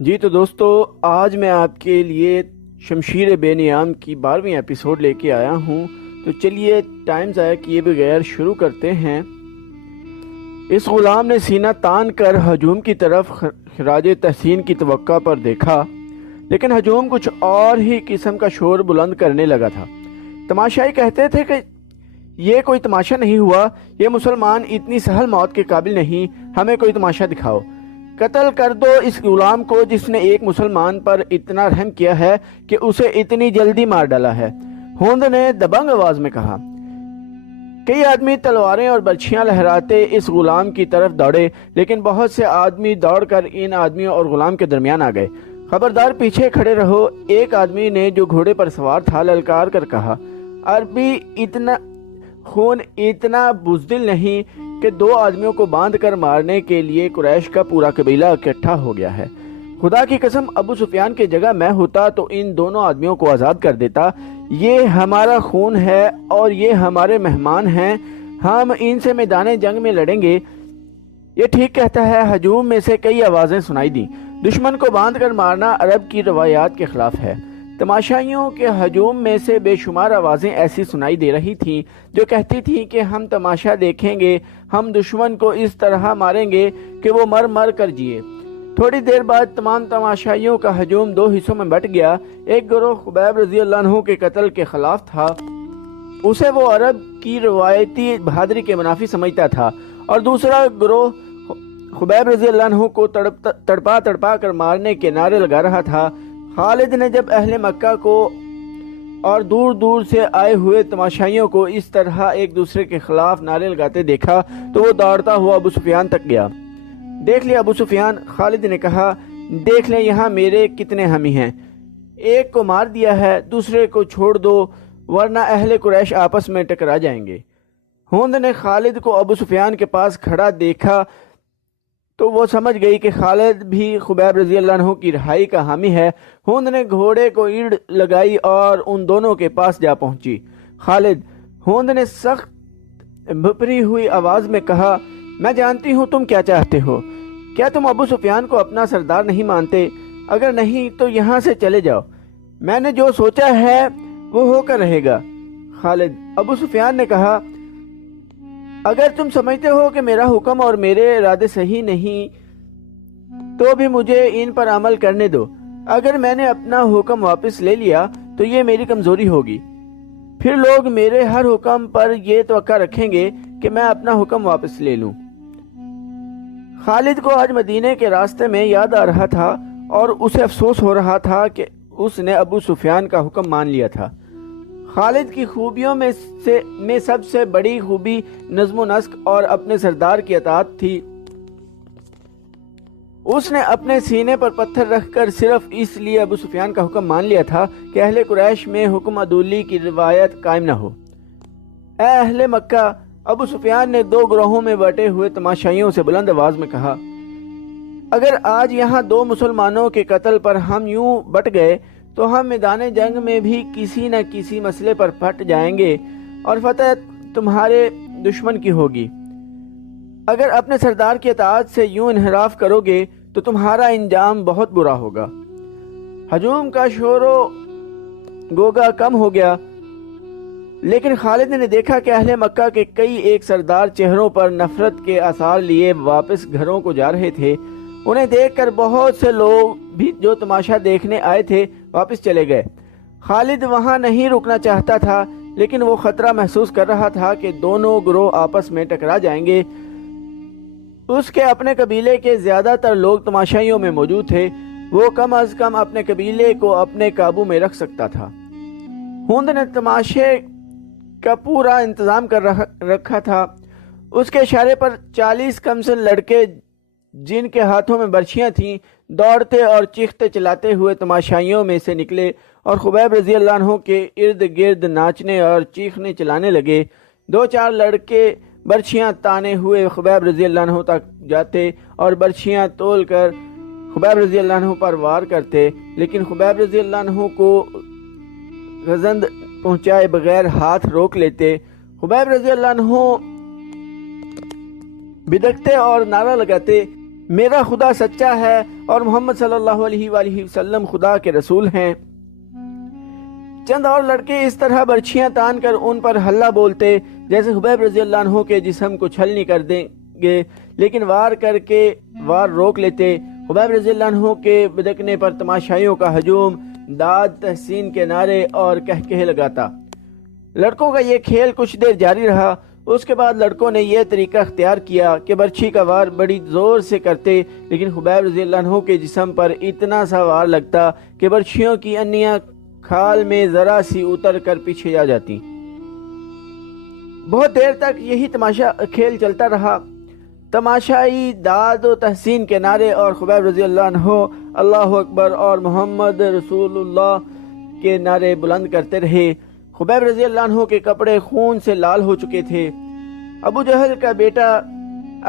جی تو دوستو، آج میں آپ کے لیے شمشیر بے نیام کی 12ویں ایپیسوڈ لے کے آیا ہوں۔ تو چلیے ٹائم ضائع کیے بغیر شروع کرتے ہیں۔ اس غلام نے سینہ تان کر ہجوم کی طرف خراج تحسین کی توقع پر دیکھا، لیکن ہجوم کچھ اور ہی قسم کا شور بلند کرنے لگا تھا۔ تماشائی کہتے تھے کہ یہ کوئی تماشا نہیں ہوا، یہ مسلمان اتنی سہل موت کے قابل نہیں، ہمیں کوئی تماشا دکھاؤ، قتل کر دو اس غلام کو جس نے ایک مسلمان پر اتنا رحم کیا ہے کہ اسے اتنی جلدی مار ڈالا ہے۔ ہوند نے دبنگ آواز میں کہا۔ کئی آدمی تلواریں اور برچھیاں لہراتے اس غلام کی طرف دوڑے، لیکن بہت سے آدمی دوڑ کر ان آدمیوں اور غلام کے درمیان آ گئے۔ خبردار پیچھے کھڑے رہو، ایک آدمی نے جو گھوڑے پر سوار تھا للکار کر کہا۔ عربی اتنا بزدل نہیں کہ 2 آدمیوں کو باندھ کر مارنے کے لیے قریش کا پورا قبیلہ اکٹھا ہو گیا ہے۔ خدا کی قسم، ابو سفیان کی جگہ میں ہوتا تو ان دونوں آدمیوں کو آزاد کر دیتا۔ یہ ہمارا خون ہے اور یہ ہمارے مہمان ہیں، ہم ان سے میدان جنگ میں لڑیں گے۔ یہ ٹھیک کہتا ہے۔ ہجوم میں سے کئی آوازیں سنائی دیں۔ دشمن کو باندھ کر مارنا عرب کی روایات کے خلاف ہے۔ تماشائیوں کے ہجوم میں سے بے شمار آوازیں ایسی سنائی دے رہی تھیں جو کہتی تھیں کہ ہم تماشا دیکھیں گے، ہم دشمن کو اس طرح ماریں گے کہ وہ مر مر کر جیے۔ تھوڑی دیر بعد تمام تماشائیوں کا ہجوم 2 حصوں میں بٹ گیا۔ ایک گروہ خبیب رضی اللہ عنہ کے قتل کے خلاف تھا، اسے وہ عرب کی روایتی بہادری کے منافی سمجھتا تھا، اور دوسرا گروہ خبیب رضی اللہ عنہ کو تڑپا تڑپا کر مارنے کے نعرے لگا رہا تھا۔ خالد نے جب اہل مکہ کو اور دور دور سے آئے ہوئے تماشائیوں کو اس طرح ایک دوسرے کے خلاف نعرے لگاتے دیکھا تو وہ دوڑتا ہوا ابو سفیان تک گیا۔ دیکھ لیا ابو سفیان، خالد نے کہا، دیکھ لیں یہاں میرے کتنے حامی ہیں، ایک کو مار دیا ہے، دوسرے کو چھوڑ دو ورنہ اہل قریش آپس میں ٹکرا جائیں گے۔ ہوند نے خالد کو ابو سفیان کے پاس کھڑا دیکھا تو وہ سمجھ گئی کہ خالد بھی خبیب رضی اللہ عنہ کی رہائی کا حامی ہے۔ ہوند نے گھوڑے کو ایڑ لگائی اور ان دونوں کے پاس جا پہنچی۔ خالد، ہوند نے سخت بھپری ہوئی آواز میں کہا، میں جانتی ہوں تم کیا چاہتے ہو۔ کیا تم ابو سفیان کو اپنا سردار نہیں مانتے؟ اگر نہیں تو یہاں سے چلے جاؤ، میں نے جو سوچا ہے وہ ہو کر رہے گا۔ خالد، ابو سفیان نے کہا، اگر تم سمجھتے ہو کہ میرا حکم اور میرے ارادے صحیح نہیں تو بھی مجھے ان پر عمل کرنے دو۔ اگر میں نے اپنا حکم واپس لے لیا تو یہ میری کمزوری ہوگی، پھر لوگ میرے ہر حکم پر یہ توقع رکھیں گے کہ میں اپنا حکم واپس لے لوں۔ خالد کو آج مدینے کے راستے میں یاد آ رہا تھا اور اسے افسوس ہو رہا تھا کہ اس نے ابو سفیان کا حکم مان لیا تھا۔ خالد کی خوبیوں میں سب سے بڑی خوبی نظم و نسق اور اپنے سردار کی اطاعت تھی۔ اس نے اپنے سینے پر پتھر رکھ کر صرف اس لیے ابو سفیان کا حکم مان لیا تھا کہ اہل قریش میں حکم عدولی کی روایت قائم نہ ہو۔ اے اہل مکہ، ابو سفیان نے 2 گروہوں میں بٹے ہوئے تماشائیوں سے بلند آواز میں کہا، اگر آج یہاں 2 مسلمانوں کے قتل پر ہم یوں بٹ گئے تو ہم میدان جنگ میں بھی کسی نہ کسی مسئلے پر پھٹ جائیں گے اور فتح تمہارے دشمن کی ہوگی۔ اگر اپنے سردار کی اطاعت سے یوں انحراف کرو گے تو تمہارا انجام بہت برا ہوگا۔ ہجوم کا شور و گوگا کم ہو گیا، لیکن خالد نے دیکھا کہ اہل مکہ کے کئی ایک سردار چہروں پر نفرت کے آثار لیے واپس گھروں کو جا رہے تھے۔ انہیں دیکھ کر بہت سے لوگ بھی جو تماشا دیکھنے آئے تھے واپس چلے گئے۔ خالد وہاں نہیں رکنا چاہتا تھا، لیکن وہ خطرہ محسوس کر رہا تھا کہ دونوں گروہ آپس میں ٹکرا جائیں گے۔ اس کے اپنے قبیلے کے زیادہ تر لوگ تماشائیوں میں موجود تھے، وہ کم از کم اپنے قبیلے کو اپنے قابو میں رکھ سکتا تھا۔ ہوند نے تماشے کا پورا انتظام کر رکھا تھا۔ اس کے اشارے پر 40 کمسن لڑکے جن کے ہاتھوں میں برچھیاں تھیں دوڑتے اور چیختے چلاتے ہوئے تماشائیوں میں سے نکلے اور خبیب رضی اللہ عنہ کے ارد گرد ناچنے اور چیخنے چلانے لگے۔ 2-4 لڑکے برچھیاں تانے ہوئے خبیب رضی اللہ عنہ تک جاتے اور برچھیاں تول کر خبیب رضی اللہ عنہ پر وار کرتے، لیکن خبیب رضی اللہ عنہ کو غزند پہنچائے بغیر ہاتھ روک لیتے۔ خبیب رضی اللہ عنہ بدکتے اور نعرہ لگاتے، میرا خدا سچا ہے اور محمد صلی اللہ علیہ وآلہ وسلم خدا کے رسول ہیں۔ چند اور لڑکے اس طرح برچھیاں تان کر ان پر ہلہ بولتے جیسے خبیب رضی اللہ عنہ کے جسم کو چھلنی کر دیں گے، لیکن وار کر کے وار روک لیتے۔ خبیب رضی اللہ عنہ کے بدکنے پر تماشائیوں کا ہجوم، داد تحسین کے نعرے اور کہکہے لگاتا۔ لڑکوں کا یہ کھیل کچھ دیر جاری رہا۔ اس کے بعد لڑکوں نے یہ طریقہ اختیار کیا کہ برچھی کا وار بڑی زور سے کرتے، لیکن خبیب رضی اللہ عنہ کے جسم پر اتنا سا وار لگتا کہ برچھیوں کی انیاں کھال میں ذرا سی اتر کر پیچھے جا جاتی۔ بہت دیر تک یہی تماشا کھیل چلتا رہا۔ تماشائی داد و تحسین کے نعرے اور خبیب رضی اللہ عنہ اللہ اکبر اور محمد رسول اللہ کے نعرے بلند کرتے رہے۔ خبیب رضی اللہ عنہ کے کپڑے خون سے لال ہو چکے تھے۔ ابو جہل کا بیٹا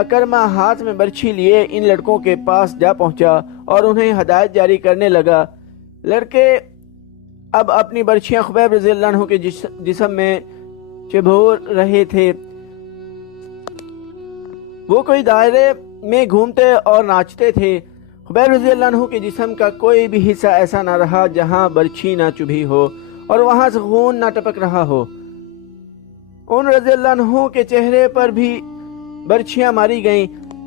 اکرمہ ہاتھ میں برچھی لیے ان لڑکوں کے پاس جا پہنچا اور انہیں ہدایت جاری کرنے لگا۔ لڑکے اب اپنی برچھیاں خبیب رضی اللہ عنہ کے جسم میں چبھور رہے تھے۔ وہ کوئی دائرے میں گھومتے اور ناچتے تھے۔ خبیب رضی اللہ عنہ کے جسم کا کوئی بھی حصہ ایسا نہ رہا جہاں برچھی نہ چبھی ہو اور وہاں سے خون نہ ٹپک رہا ہو۔ ان رضی اللہ عنہ کے چہرے پر بھی برچھیاں ماری گئیں۔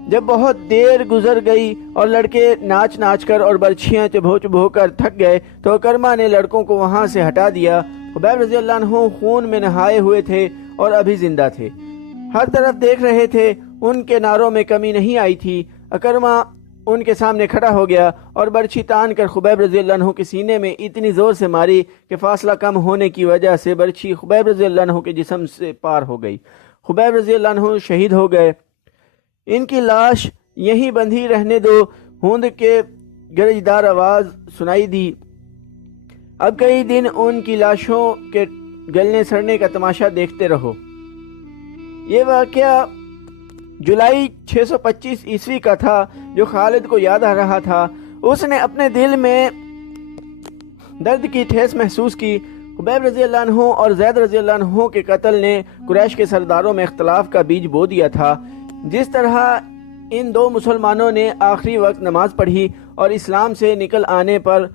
جب بہت دیر گزر گئی اور لڑکے ناچ ناچ کر اور برچھیاں چبھو چبھو کر تھک گئے تو اکرمہ نے لڑکوں کو وہاں سے ہٹا دیا۔ خبیب رضی اللہ عنہ خون میں نہائے ہوئے تھے اور ابھی زندہ تھے۔ ہر طرف دیکھ رہے تھے، ان کے نعروں میں کمی نہیں آئی تھی۔ اکرمہ ان کے سامنے کھڑا ہو گیا اور برچھی تان کر خبیب رضی اللہ عنہ کے سینے میں اتنی زور سے ماری کہ فاصلہ کم ہونے کی وجہ سے برچھی خبیب رضی اللہ عنہ کے جسم سے پار ہو گئی۔ خبیب رضی اللہ عنہ شہید ہو گئے۔ ان کی لاش یہیں بندھی رہنے دو، ہوند کے گرجدار آواز سنائی دی۔ اب کئی دن ان کی لاشوں کے گلنے سڑنے کا تماشا دیکھتے رہو۔ یہ واقعہ جولائی 625 عیسوی کا تھا جو خالد کو یاد آ رہا تھا۔ اس نے اپنے دل میں درد کی ٹھیس محسوس کی۔ خبیب رضی اللہ عنہ اور زید رضی اللہ عنہ کے قتل نے قریش کے سرداروں میں اختلاف کا بیج بو دیا تھا۔ جس طرح ان دو مسلمانوں نے آخری وقت نماز پڑھی اور اسلام سے نکل آنے پر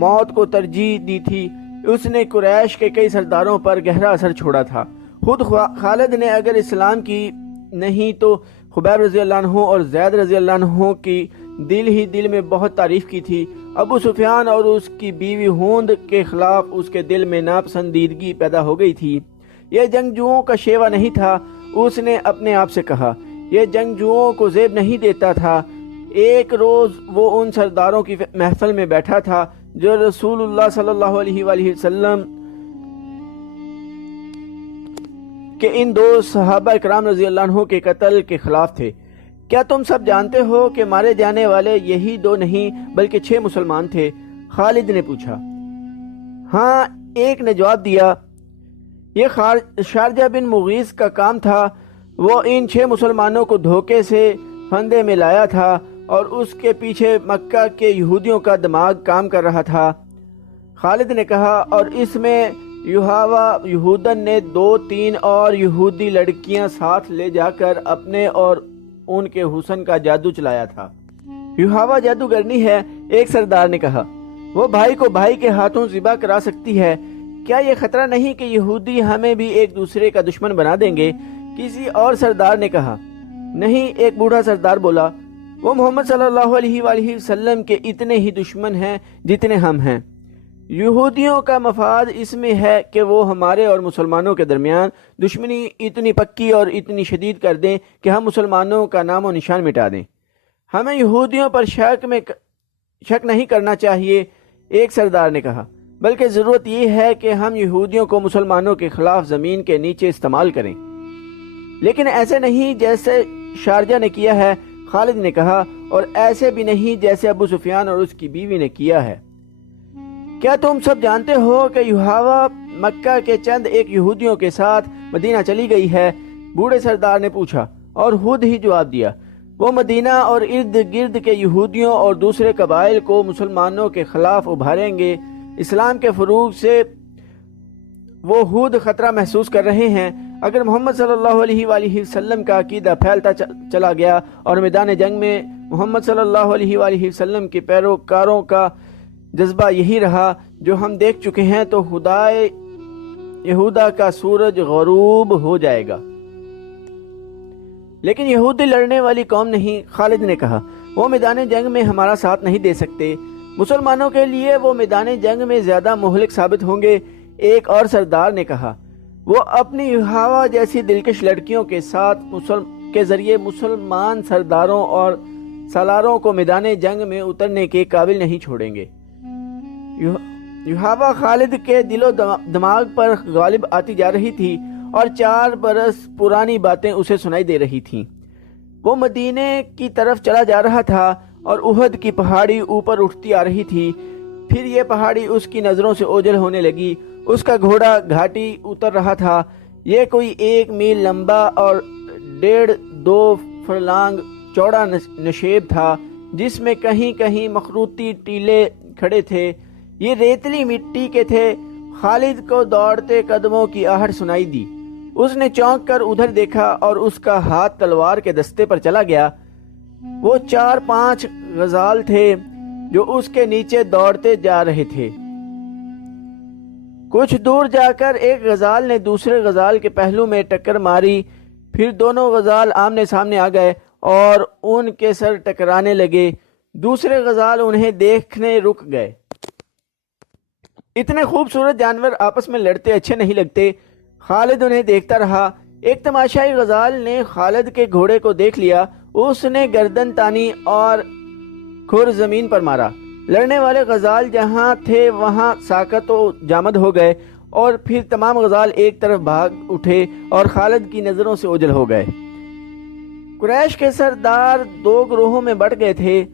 موت کو ترجیح دی تھی، اس نے قریش کے کئی سرداروں پر گہرا اثر چھوڑا تھا۔ خود خالد نے اگر اسلام کی نہیں تو خبیب رضی اللہ عنہ اور زید رضی اللہ عنہ کی دل ہی دل میں بہت تعریف کی تھی۔ ابو سفیان اور اس کی بیوی ہوند کے خلاف اس کے دل میں ناپسندیدگی پیدا ہو گئی تھی۔ یہ جنگجوؤں کا شیوا نہیں تھا، اس نے اپنے آپ سے کہا۔ یہ جنگجوؤں کو زیب نہیں دیتا تھا۔ ایک روز وہ ان سرداروں کی محفل میں بیٹھا تھا جو رسول اللہ صلی اللہ علیہ وآلہ وسلم کہ ان دو صحابہ اکرام رضی اللہ عنہ کے قتل کے خلاف تھے۔ کیا تم سب جانتے ہو کہ مارے جانے والے یہی دو نہیں بلکہ 6 مسلمان تھے؟ خالد نے پوچھا۔ ہاں، ایک نے جواب دیا۔ یہ شارجہ بن مغیث کا کام تھا۔ وہ ان 6 مسلمانوں کو دھوکے سے پھندے میں لایا تھا اور اس کے پیچھے مکہ کے یہودیوں کا دماغ کام کر رہا تھا۔ خالد نے کہا، اور اس میں یہودن نے 2-3 اور یہودی لڑکیاں ساتھ لے جا کر اپنے اور ان کے حسن کا جادو چلایا تھا۔ یوہاوا جادوگرنی ہے، ایک سردار نے کہا۔ وہ بھائی کو بھائی کے ہاتھوں ذبح کرا سکتی ہے۔ کیا یہ خطرہ نہیں کہ یہودی ہمیں بھی ایک دوسرے کا دشمن بنا دیں گے؟ کسی اور سردار نے کہا۔ نہیں، ایک بوڑھا سردار بولا، وہ محمد صلی اللہ علیہ وآلہ وسلم کے اتنے ہی دشمن ہیں جتنے ہم ہیں۔ یہودیوں کا مفاد اس میں ہے کہ وہ ہمارے اور مسلمانوں کے درمیان دشمنی اتنی پکی اور اتنی شدید کر دیں کہ ہم مسلمانوں کا نام و نشان مٹا دیں۔ ہمیں یہودیوں پر شک نہیں کرنا چاہیے، ایک سردار نے کہا، بلکہ ضرورت یہ ہے کہ ہم یہودیوں کو مسلمانوں کے خلاف زمین کے نیچے استعمال کریں، لیکن ایسے نہیں جیسے شارجہ نے کیا ہے، خالد نے کہا، اور ایسے بھی نہیں جیسے ابو سفیان اور اس کی بیوی نے کیا ہے۔ کیا تم سب جانتے ہو کہ یوہاوا مکہ کے چند ایک یہودیوں کے ساتھ مدینہ چلی گئی ہے؟ بوڑھے سردار نے پوچھا، اور خود ہی جواب دیا۔ وہ مدینہ اور ارد گرد کے یہودیوں اور دوسرے قبائل کو مسلمانوں کے خلاف ابھاریں گے۔ اسلام کے فروغ سے وہ خود خطرہ محسوس کر رہے ہیں۔ اگر محمد صلی اللہ علیہ وآلہ وسلم کا عقیدہ پھیلتا چلا گیا اور میدان جنگ میں محمد صلی اللہ علیہ وآلہ وسلم کے پیروکاروں کا جذبہ یہی رہا جو ہم دیکھ چکے ہیں تو خدائے یہودا کا سورج غروب ہو جائے گا۔ لیکن یہودی لڑنے والی قوم نہیں، خالد نے کہا، وہ میدان جنگ میں ہمارا ساتھ نہیں دے سکتے، مسلمانوں کے لیے وہ میدان جنگ میں زیادہ مہلک ثابت ہوں گے۔ ایک اور سردار نے کہا، وہ اپنی یحاوہ جیسی دلکش لڑکیوں کے ساتھ کے ذریعے مسلمان سرداروں اور سالاروں کو میدان جنگ میں اترنے کے قابل نہیں چھوڑیں گے۔ یحاوہ خالد کے دل و دماغ پر غالب آتی جا رہی تھی اور 4 برس پرانی باتیں اسے سنائی دے رہی تھیں۔ وہ مدینے کی طرف چلا جا رہا تھا اور احد کی پہاڑی اوپر اٹھتی آ رہی تھی، پھر یہ پہاڑی اس کی نظروں سے اوجھل ہونے لگی۔ اس کا گھوڑا گھاٹی اتر رہا تھا، یہ کوئی 1 میل لمبا اور 1.5-2 فرلانگ چوڑا نشیب تھا جس میں کہیں کہیں مخروطی ٹیلے کھڑے تھے، یہ ریتلی مٹی کے تھے۔ خالد کو دوڑتے قدموں کی آہٹ سنائی دی، اس نے چونک کر ادھر دیکھا اور اس کا ہاتھ تلوار کے دستے پر چلا گیا۔ وہ 4-5 غزال تھے جو اس کے نیچے دوڑتے جا رہے تھے۔ کچھ دور جا کر ایک غزال نے دوسرے غزال کے پہلو میں ٹکر ماری، پھر دونوں غزال آمنے سامنے آ گئے اور ان کے سر ٹکرانے لگے۔ دوسرے غزال انہیں دیکھنے رک گئے۔ اتنے خوبصورت جانور آپس میں لڑتے اچھے نہیں لگتے۔ خالد انہیں دیکھتا رہا۔ ایک تماشائی غزال نے خالد کے گھوڑے کو دیکھ لیا، اس نے گردن تانی اور کھر زمین پر مارا۔ لڑنے والے غزال جہاں تھے وہاں ساکت و جامد ہو گئے اور پھر تمام غزال ایک طرف بھاگ اٹھے اور خالد کی نظروں سے اوجھل ہو گئے۔ قریش کے سردار 2 گروہوں میں بٹ گئے تھے،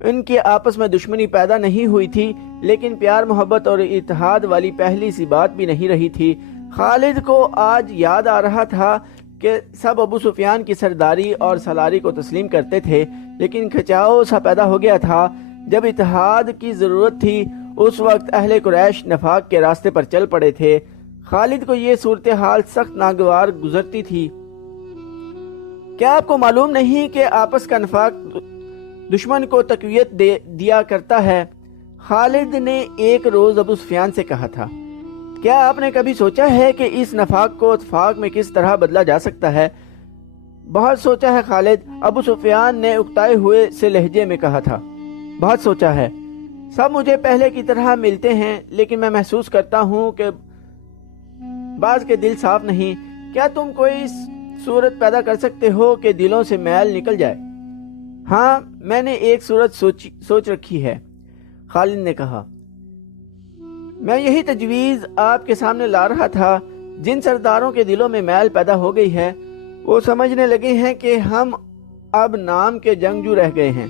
ان کی آپس میں دشمنی پیدا نہیں ہوئی تھی، لیکن پیار محبت اور اتحاد والی پہلی سی بات بھی نہیں رہی تھی۔ خالد کو آج یاد آ رہا تھا کہ سب ابو سفیان کی سرداری اور سالاری کو تسلیم کرتے تھے، لیکن کھچاؤ سا پیدا ہو گیا تھا۔ جب اتحاد کی ضرورت تھی اس وقت اہل قریش نفاق کے راستے پر چل پڑے تھے۔ خالد کو یہ صورتحال سخت ناگوار گزرتی تھی۔ کیا آپ کو معلوم نہیں کہ آپس کا نفاق دشمن کو تقویت دیا کرتا ہے؟ خالد نے ایک روز ابو سفیان سے کہا تھا، کیا آپ نے کبھی سوچا ہے کہ اس نفاق کو اتفاق میں کس طرح بدلا جا سکتا ہے؟ بہت سوچا ہے خالد، ابو سفیان نے اکتائے ہوئے سے لہجے میں کہا تھا، بہت سوچا ہے۔ سب مجھے پہلے کی طرح ملتے ہیں لیکن میں محسوس کرتا ہوں کہ بعض کے دل صاف نہیں۔ کیا تم کوئی صورت پیدا کر سکتے ہو کہ دلوں سے میل نکل جائے؟ ہاں، میں نے ایک صورت سوچ رکھی ہے، خالد نے کہا۔ میں یہی تجویز آپ کے سامنے لا رہا تھا۔ جن سرداروں کے دلوں میں میل پیدا ہو گئی ہے وہ سمجھنے لگے ہیں کہ ہم اب نام کے جنگجو رہ گئے ہیں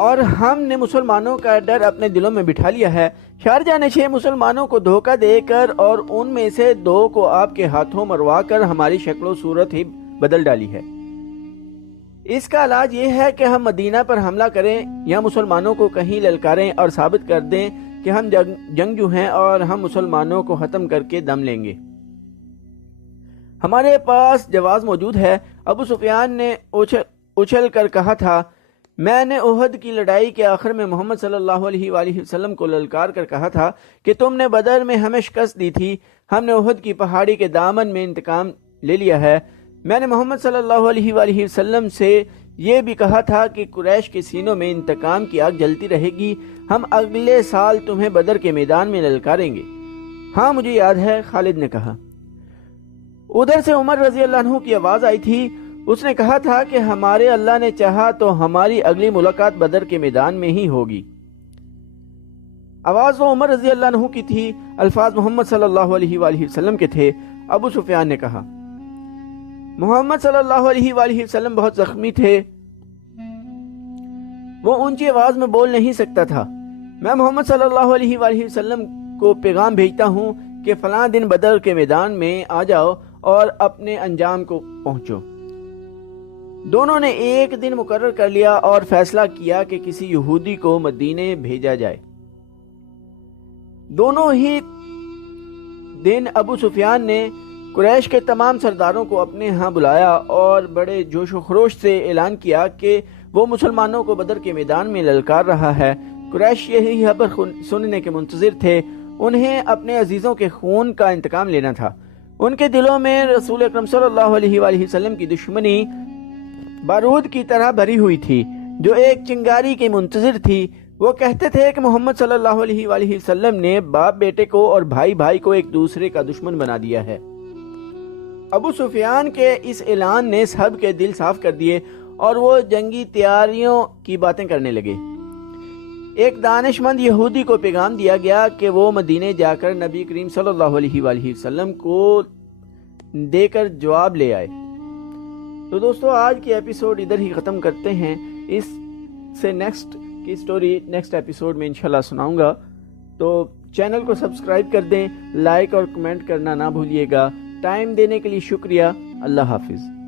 اور ہم نے مسلمانوں کا ڈر اپنے دلوں میں بٹھا لیا ہے۔ شارجہ نے 6 مسلمانوں کو دھوکہ دے کر اور ان میں سے 2 کو آپ کے ہاتھوں مروا کر ہماری شکل و صورت ہی بدل ڈالی ہے۔ اس کا علاج یہ ہے کہ ہم مدینہ پر حملہ کریں یا مسلمانوں کو کہیں للکاریں اور ثابت کر دیں کہ ہم جنگجو ہیں اور ہم مسلمانوں کو ختم کر کے دم لیں گے۔ ہمارے پاس جواز موجود ہے۔ ابو سفیان نے اچھل کر کہا تھا، میں نے احد کی لڑائی کے آخر میں محمد صلی اللہ علیہ وآلہ وسلم کو للکار کر کہا تھا کہ تم نے بدر میں ہمیں شکست دی تھی، ہم نے احد کی پہاڑی کے دامن میں انتقام لے لیا ہے۔ میں نے محمد صلی اللہ علیہ وآلہ وسلم سے یہ بھی کہا تھا کہ قریش کے سینوں میں انتقام کی آگ جلتی رہے گی، ہم اگلے سال تمہیں بدر کے میدان میں للکاریں گے۔ ہاں مجھے یاد ہے، خالد نے کہا۔ ادھر سے عمر رضی اللہ عنہ کی آواز آئی تھی، اس نے کہا تھا کہ ہمارے اللہ نے چاہا تو ہماری اگلی ملاقات بدر کے میدان میں ہی ہوگی۔ آواز وہ عمر رضی اللہ عنہ کی تھی، الفاظ محمد صلی اللہ علیہ وآلہ وسلم کے تھے۔ ابو سفیان نے کہا، محمد صلی اللہ علیہ وآلہ وسلم بہت زخمی تھے، وہ اونچی آواز میں بول نہیں سکتا تھا۔ میں محمد صلی اللہ علیہ وآلہ وسلم کو پیغام بھیجتا ہوں کہ فلاں دن بدر کے میدان میں آ جاؤ اور اپنے انجام کو پہنچو۔ دونوں نے ایک دن مقرر کر لیا اور فیصلہ کیا کہ کسی یہودی کو مدینے بھیجا جائے۔ دونوں ہی دن ابو سفیان نے قریش کے تمام سرداروں کو اپنے ہاں بلایا اور بڑے جوش و خروش سے اعلان کیا کہ وہ مسلمانوں کو بدر کے میدان میں للکار رہا ہے۔ قریش یہی خبر سننے کے منتظر تھے، انہیں اپنے عزیزوں کے خون کا انتقام لینا تھا۔ ان کے دلوں میں رسول اکرم صلی اللہ علیہ وآلہ وسلم کی دشمنی بارود کی طرح بھری ہوئی تھی جو ایک چنگاری کے منتظر تھی۔ وہ کہتے تھے کہ محمد صلی اللہ علیہ وآلہ وسلم نے باپ بیٹے کو اور بھائی بھائی کو ایک دوسرے کا دشمن بنا دیا ہے۔ ابو سفیان کے اس اعلان نے سب کے دل صاف کر دیے اور وہ جنگی تیاریوں کی باتیں کرنے لگے۔ ایک دانش مند یہودی کو پیغام دیا گیا کہ وہ مدینے جا کر نبی کریم صلی اللہ علیہ وآلہ وسلم کو دے کر جواب لے آئے۔ تو دوستو آج کی ایپیسوڈ ادھر ہی ختم کرتے ہیں، اس سے نیکسٹ کی سٹوری نیکسٹ ایپیسوڈ میں انشاءاللہ سناؤں گا۔ تو چینل کو سبسکرائب کر دیں، لائک اور کمنٹ کرنا نہ بھولیے گا۔ ٹائم دینے کے لیے شکریہ۔ اللہ حافظ۔